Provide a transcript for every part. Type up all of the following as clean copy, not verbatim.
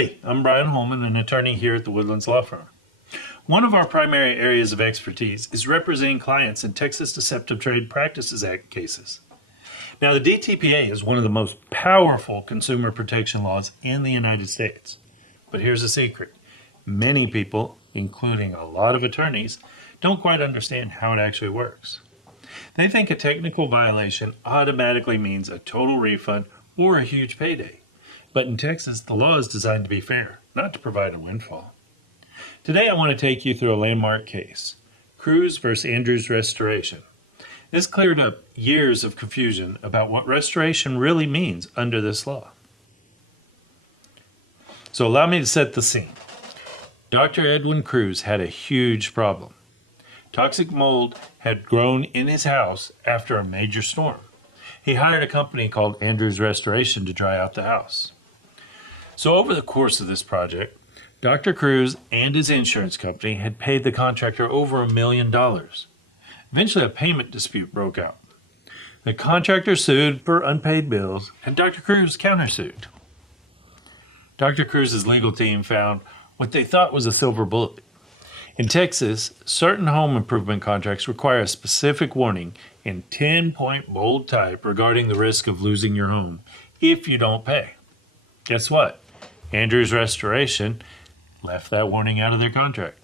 Howdy, I'm Bryan Holman, an attorney here at the Woodlands Law Firm. One of our primary areas of expertise is representing clients in Texas Deceptive Trade Practices Act cases. Now, the DTPA is one of the most powerful consumer protection laws in the United States. But here's the secret. Many people, including a lot of attorneys, don't quite understand how it actually works. They think a technical violation automatically means a total refund or a huge payday. But in Texas, the law is designed to be fair, not to provide a windfall. Today, I want to take you through a landmark case, Cruz versus Andrews Restoration. This cleared up years of confusion about what restoration really means under this law. So allow me to set the scene. Dr. Edwin Cruz had a huge problem. Toxic mold had grown in his house after a major storm. He hired a company called Andrews Restoration to dry out the house. So over the course of this project, Dr. Cruz and his insurance company had paid the contractor over $1 million. Eventually, a payment dispute broke out. The contractor sued for unpaid bills, and Dr. Cruz countersued. Dr. Cruz's legal team found what they thought was a silver bullet. In Texas, certain home improvement contracts require a specific warning in 10-point bold type regarding the risk of losing your home if you don't pay. Guess what? Andrews Restoration left that warning out of their contract.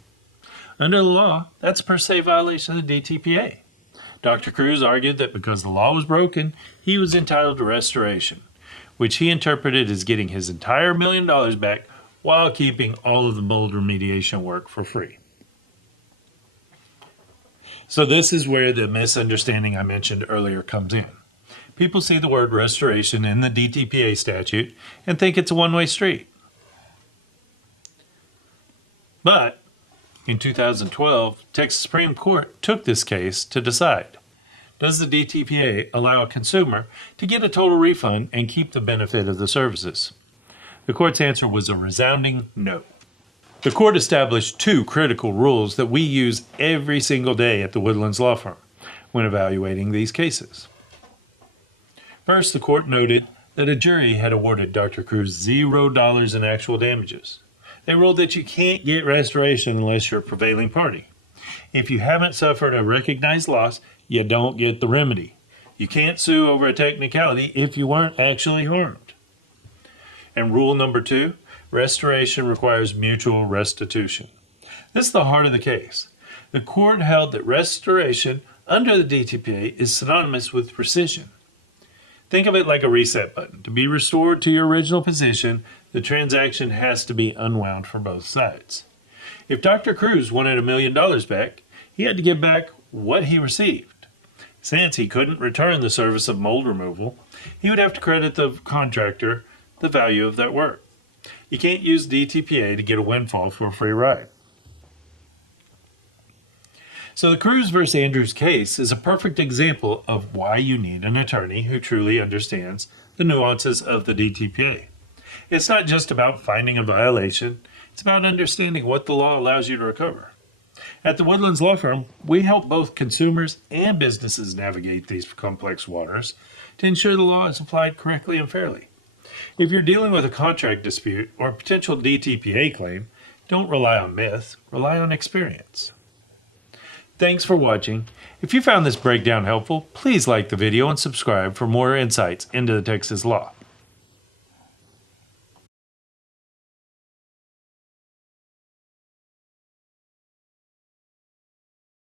Under the law, that's a per se violation of the DTPA. Dr. Cruz argued that because the law was broken, he was entitled to restoration, which he interpreted as getting his entire $1 million back while keeping all of the mold remediation work for free. So this is where the misunderstanding I mentioned earlier comes in. People see the word restoration in the DTPA statute and think it's a one-way street. But in 2012, Texas Supreme Court took this case to decide, does the DTPA allow a consumer to get a total refund and keep the benefit of the services? The court's answer was a resounding no. The court established two critical rules that we use every single day at the Woodlands Law Firm when evaluating these cases. First, the court noted that a jury had awarded Dr. Cruz $0 in actual damages. They ruled that you can't get restoration unless you're a prevailing party. If you haven't suffered a recognized loss, you don't get the remedy. You can't sue over a technicality if you weren't actually harmed. And rule number 2, restoration requires mutual restitution. This is the heart of the case. The court held that restoration under the DTPA is synonymous with rescission. Think of it like a reset button. To be restored to your original position, the transaction has to be unwound for both sides. If Dr. Cruz wanted $1 million back, he had to give back what he received. Since he couldn't return the service of mold removal, he would have to credit the contractor the value of that work. You can't use DTPA to get a windfall for a free ride. So the Cruz versus Andrews case is a perfect example of why you need an attorney who truly understands the nuances of the DTPA. It's not just about finding a violation, it's about understanding what the law allows you to recover. At the Woodlands Law Firm, we help both consumers and businesses navigate these complex waters to ensure the law is applied correctly and fairly. If you're dealing with a contract dispute or a potential DTPA claim, don't rely on myth, rely on experience. Thanks for watching. If you found this breakdown helpful, please like the video and subscribe for more insights into the Texas law.